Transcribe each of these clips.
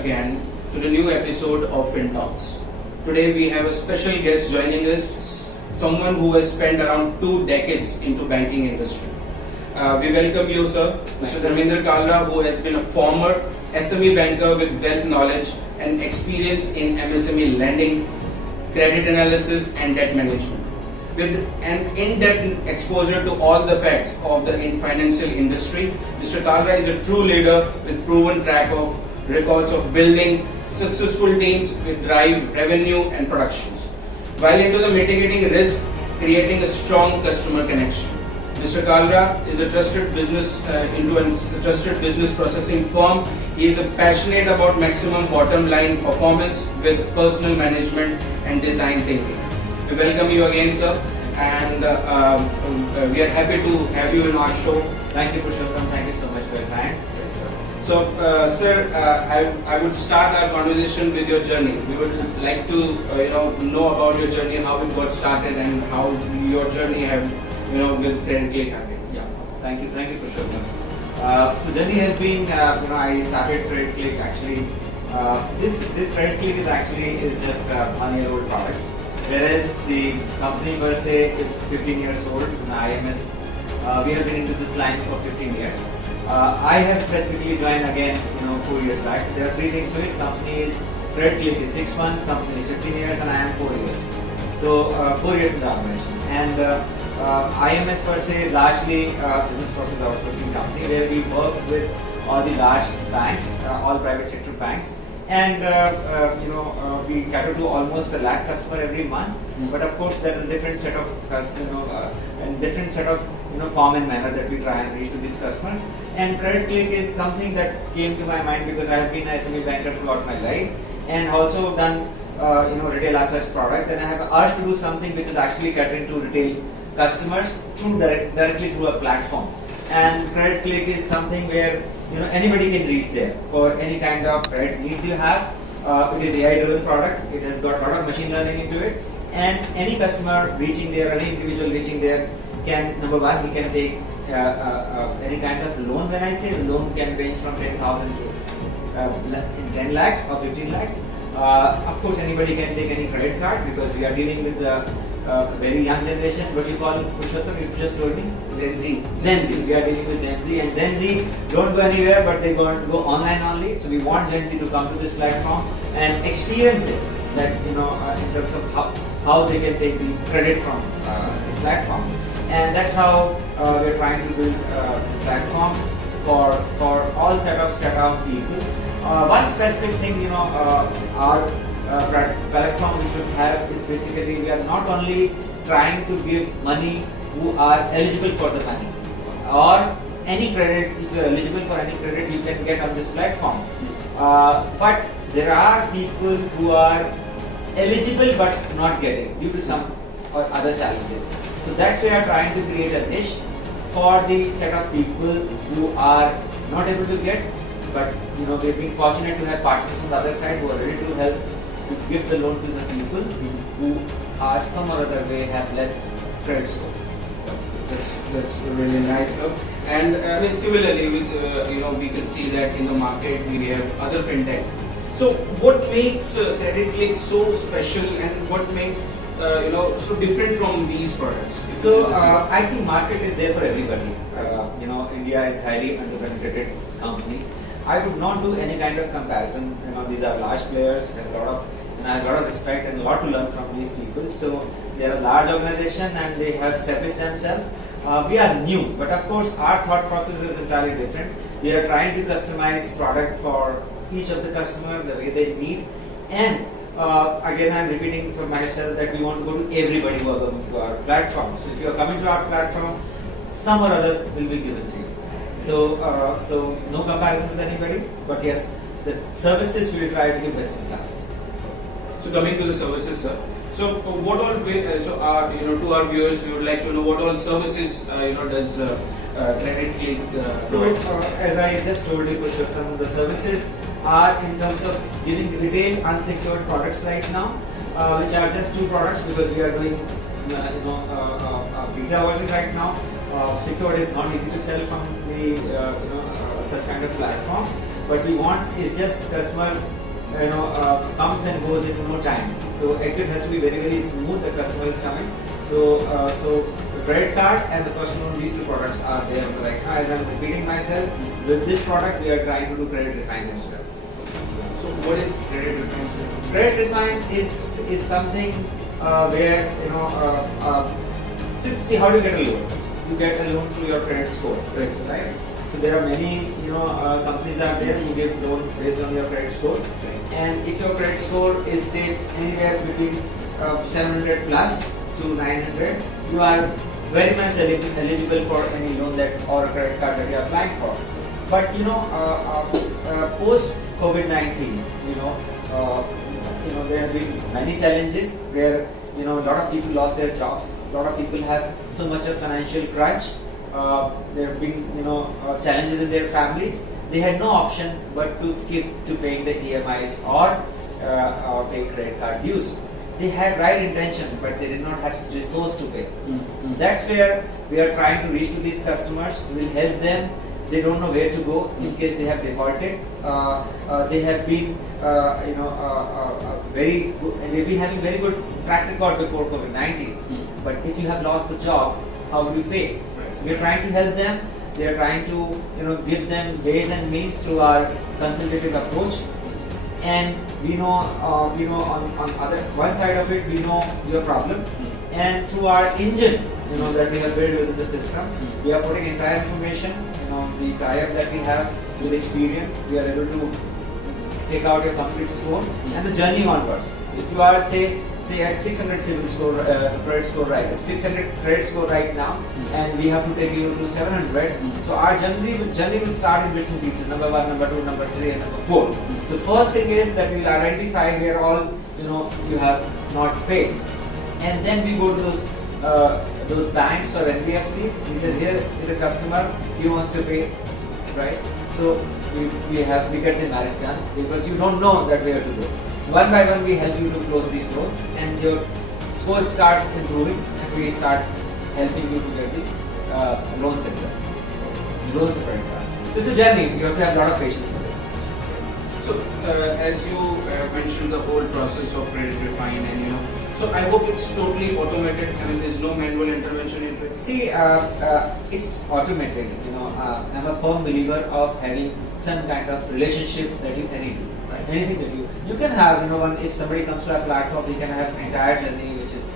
again to the new episode of FinTalks. Today we have a special guest joining us, someone who has spent around 2 decades into banking industry. We welcome you, sir, Mr. Dharmendra Kalra, who has been a former SME banker with wealth knowledge and experience in MSME lending, credit analysis and debt management. With an in-depth exposure to all the facts of the financial industry, Mr. Kalra is a true leader with proven track of records of building successful teams with drive, revenue and productions. While into the mitigating risk, creating a strong customer connection. Mr. Kalra is a trusted business processing firm. He is passionate about maximum bottom line performance with personal management and design thinking. We welcome you again, sir, and we are happy to have you in our show. Thank you, Purushottam. Thank you so much for your time. So, sir, I would start our conversation with your journey. We would like to, know about your journey, how it got started, and how your journey have, with CreditKlick happened. Yeah, thank you, Purushottam. So journey has been, I started CreditKlick actually. This CreditKlick is just a 1-year-old product, whereas the company per se is 15 years old. In IMS, we have been into this line for 15 years. I have specifically joined again, 4 years back. So there are 3 things to it. Company is CreditKlick is 6 months, company is 15 years, and I am 4 years. So 4 years in the operation. And IMS per se largely business process outsourcing company where we work with all the large banks, all private sector banks, and we cater to almost 1 lakh customer every month. But of course, there is a different set of form and manner that we try and reach to this customer. And CreditKlick is something that came to my mind because I have been an SME banker throughout my life and also done retail assets product, and I have urged to do something which is actually catering to retail customers directly through a platform. And CreditKlick is something where anybody can reach there for any kind of credit need you have. It is AI-driven product. It has got a lot of machine learning into it, and any customer reaching there, any individual reaching there can, number one, he can take any kind of loan. When I say the loan can range from 10,000 to 10 lakhs or 15 lakhs. Of course, anybody can take any credit card because we are dealing with the very young generation. What you call, Purushottam, you just told me? Gen Z. Gen Z. We are dealing with Gen Z, and Gen Z don't go anywhere, but they go online only. So we want Gen Z to come to this platform and experience it. That in terms of how they can take the credit from this platform, and that's how we're trying to build this platform for all set of people. One specific thing, our platform which we have is basically we are not only trying to give money who are eligible for the money or any credit. If you are eligible for any credit, you can get on this platform. But there are people who are eligible but not getting due to some or other challenges. So that's why we are trying to create a niche for the set of people who are not able to get, but we've been fortunate to have partners on the other side who are ready to help to give the loan to the people who are some or other way have less credit score. That's really nice, sir. And similarly, we can see that in the market we have other fintechs. So, what makes CreditKlick so special, and what makes so different from these products? So, I think market is there for everybody. India is highly underpenetrated company. I would not do any kind of comparison. These are large players, have I have a lot of respect and a lot to learn from these people. So they are a large organization and they have established themselves. We are new, but of course our thought process is entirely different. We are trying to customize product for each of the customer the way they need. And again, I am repeating for myself that we want to go to everybody who are coming to our platform. So if you are coming to our platform, some or other will be given to you. So no comparison with anybody, but yes, the services we will try to give best in class. So coming to the services, sir. So what all to our viewers, we would like to know what all services does CreditKlick provide. As I just told you, Purushottam, the services are in terms of giving retail unsecured products right now, which are just 2 products because we are doing a beta version right now. Secured is not easy to sell from the such kind of platforms. What we want is just customer comes and goes in no time. So exit has to be very, very smooth. The customer is coming. So the credit card and the personal loan, these two products are there right now. As I'm repeating myself, with this product we are trying to do credit refine as well. So what is credit refine, sir? Credit refine is something where see how do you get a loan? You get a loan through your credit score, right? So there are many companies out there. You get loan based on your credit score, and if your credit score is say anywhere between 700 plus to 900, you are very much eligible for any loan that or a credit card that you are applying for. But post COVID-19, there have been many challenges where a lot of people lost their jobs. A lot of people have so much of financial crunch. There have been challenges in their families. They had no option but to skip to paying the EMIs or pay credit card dues. They had right intention, but they did not have resource to pay. Mm-hmm. That's where we are trying to reach to these customers. We will help them. They don't know where to go in case they have defaulted. They have been, very good, and they've been having very good track record before COVID-19. Mm-hmm. But if you have lost the job, how do you pay? So we are trying to help them. They are trying to, give them ways and means through our consultative approach. And we know, on other one side of it, we know your problem. And through our engine, that we have built within the system, we are putting entire information, the tie-up that we have with Experian, we are able to take out your complete score and the journey onwards. So if you are say at 600 civil score, credit score right, 600 credit score right now, and we have to take you to 700. So our journey will start in bits and pieces. Number 1, number 2, number 3, and number 4. So first thing is that we will identify where all you have not paid, and then we go to those banks or NBFCs. He said, here is a customer, he wants to pay, right? So we get the merit done because you don't know that where to go. So one by one we help you to close these loans, and your score starts improving, and we start helping you to get the loans as well. Loans are credit card. So it's a journey. You have to have a lot of patience for this. So as you mentioned the whole process of credit refine, and so I hope it's totally automated. I mean, there's no manual intervention into it. See, it's automated. I'm a firm believer of having some kind of relationship that you can do. Right? Anything that you can have. If somebody comes to our platform, they can have entire journey which is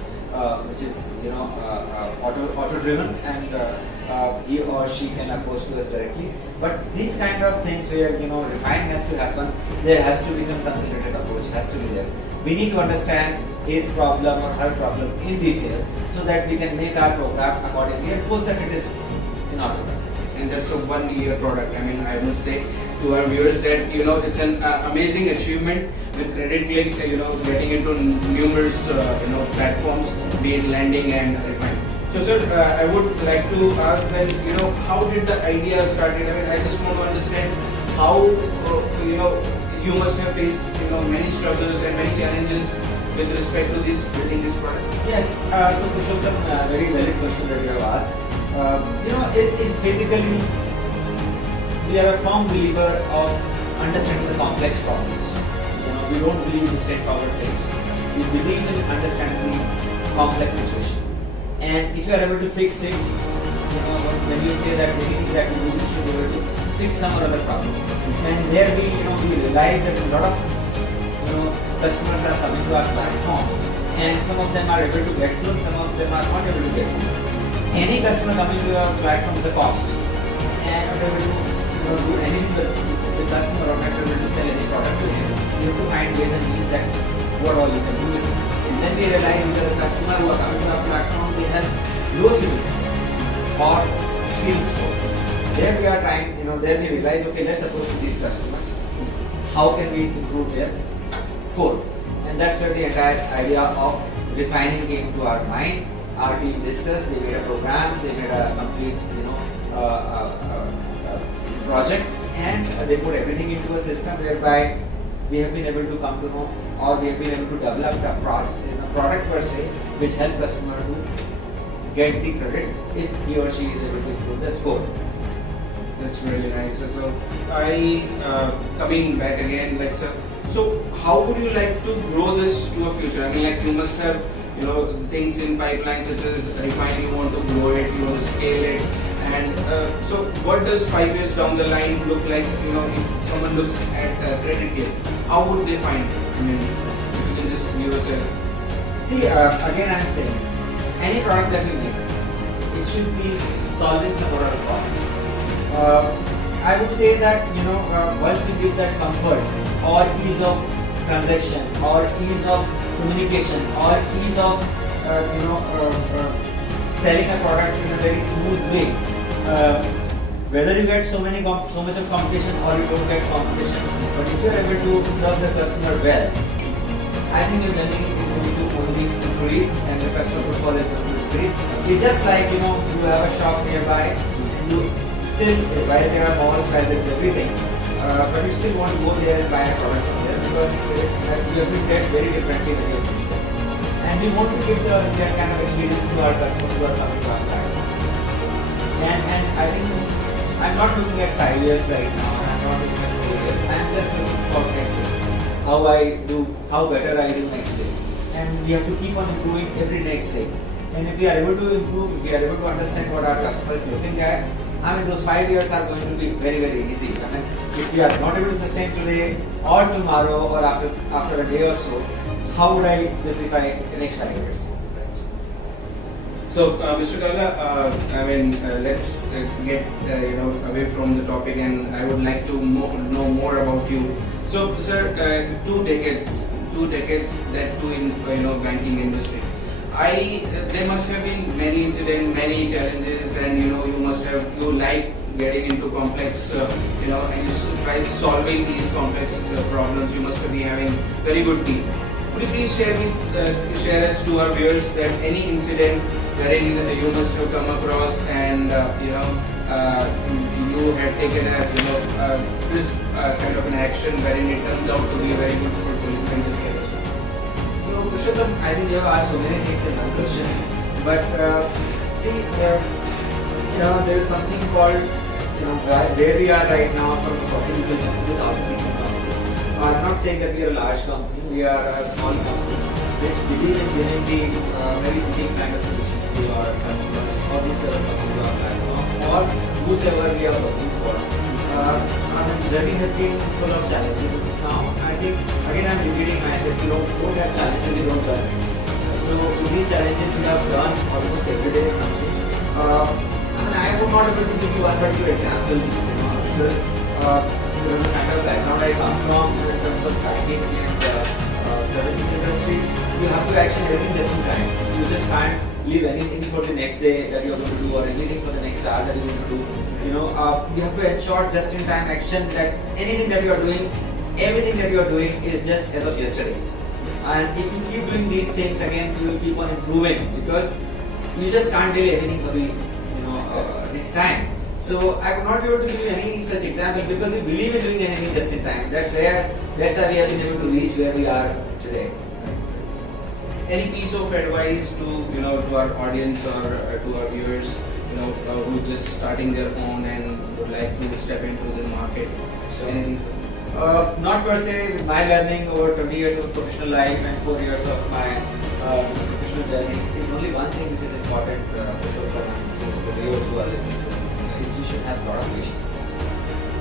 auto driven, and he or she can approach to us directly. But these kind of things where refining has to happen, there has to be some consultative approach has to be there. We need to understand his problem or her problem in detail so that we can make our program accordingly and post that it is in our program. And that's a 1-year product. I mean, I must say to our viewers that it's an amazing achievement with CreditKlick, getting into numerous platforms, be it lending and refine. So sir, I would like to ask then, how did the idea started? I mean, I just want to understand how you must have faced many struggles and many challenges with respect to building this product. Yes. So Pushottam, very valid question that you have asked. It is basically, we are a firm believer of understanding the complex problems. We don't believe in straightforward things. We believe in understanding the complex situation. And if you are able to fix it, when you say that anything that you do, you should be able to fix some or other problem. And there we realize that a lot of customers are coming to our platform, and some of them are able to get through, some of them are not able to get through. Any customer coming to your platform is a cost, and not able to do anything with the customer or not able to sell any product to him. You have to find ways and means that what all you can do with it. And then we realize that the customer who are coming to our platform, they have low civil score or experience score. There we are trying, there we realize, okay, let's approach to these customers. How can we improve their score? And that's where the entire idea of refining came to our mind. Our team discussed, they made a program, they made a complete, project, and they put everything into a system whereby we have been able to come to know, or we have been able to develop a product per se, which help customer to get the credit if he or she is able to improve the score. That's really nice. So I coming back again, like sir. So how would you like to grow this to a future? I mean, like you must have things in pipeline such as refine. You want to grow it, you want to scale it, and so what does 5 years down the line look like? If someone looks at CreditKlick, how would they find it? I mean, if you can just give us a. See, again I'm saying, any product that we make, it should be solving some sort of problem. I would say that once you give that comfort or ease of transaction or ease of communication or ease of selling a product in a very smooth way, whether you get so much of competition or you don't get competition, but if you are able to serve the customer well, I think your journey is going to only increase and the customer footfall is going to increase. It's just like you have a shop nearby, you still, while there are malls, while there is everything, but you still want to go there and buy a product from there because you have been dealt very differently when you approach them. And we want to give that kind of experience to our customers who are coming to our platform. And I think I'm not looking at 5 years right now, I'm not looking at 4 years, I'm just looking for next day. How better I do next day. And we have to keep on improving every next day. And if we are able to improve, if we are able to understand what our customer is looking at, I mean, those 5 years are going to be very, very easy. I mean, if we are not able to sustain today or tomorrow or after a day or so, how would I justify the next 5 years? So, Mr. Kalra, let's get away from the topic, and I would like to know more about you. So, sir, 2 decades that too in banking industry. There must have been many incidents, many challenges, and you like getting into complex, and you try solving these complex problems. You must be having very good team. Could you please share us to our viewers that any incident wherein you must have come across and you had taken this kind of an action wherein it turns out to be a very good fulfilling this case? So, Purushottam, I think you have asked so many things in one question, but see, there is something called, where we are right now from a 40 people company to 1,000 people company. I'm not saying that we are a large company, we are a small company which believe in giving the very unique kind of solutions to our customers or whosoever coming to our platform or whosoever we are working for. Our journey has been full of challenges now. I think, again, I'm repeating myself, you don't have challenges, you don't learn. So, to these challenges, we have done almost every day something. I would not be able to give you one particular example, because the kind of background I come from in terms of banking and services industry, you have to action everything just in time. You just can't leave anything for the next day that you're going to do or anything for the next hour that you're going to do. You have to ensure just in time action that anything that you are doing, everything that you are doing is just as of yesterday. And if you keep doing these things, again, you will keep on improving because you just can't delay anything for the next time. So I would not be able to give you any such example because we believe in doing anything just in time. That's why we have been able to reach where we are today. Any piece of advice to our audience or to our viewers, who are just starting their own and would like to step into the market? So anything? Not per se. With my learning over 20 years of professional life and 4 years of my professional journey, is only one thing which is important for the viewers who are listening to is you should have a lot of patience.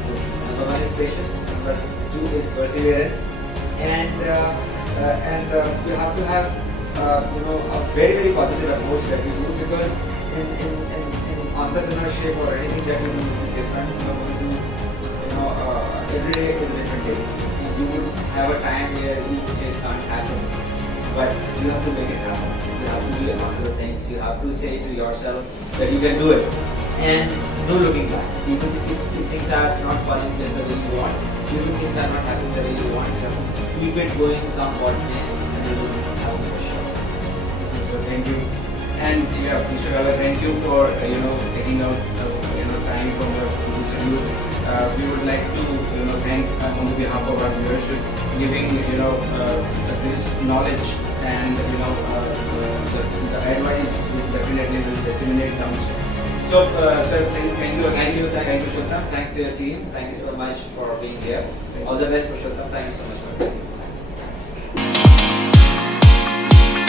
So number 1 is patience, number 2 is perseverance, and you have to have a very, very positive approach that you do, because in entrepreneurship or anything that you do which is different, you're going to do, every day is a different day. And you would have a time where you would say it can't happen, but you have to make it happen. You have to be onto the things. You have to say to yourself that you can do it, and no looking back. Even if things are not falling just the way you want, even things are not happening the way you want, you have to keep it going, come what may, and this is happening for sure. So thank you, and Mr. Kalra, thank you for taking out time from your busy schedule. We would like to thank on behalf of our viewership, giving this knowledge and the advice which definitely will disseminate downstream. So, sir, thank you again. Thank you, Purushottam. Thanks to your team. Thank you so much for being here. All the best, Purushottam. Thank you so much.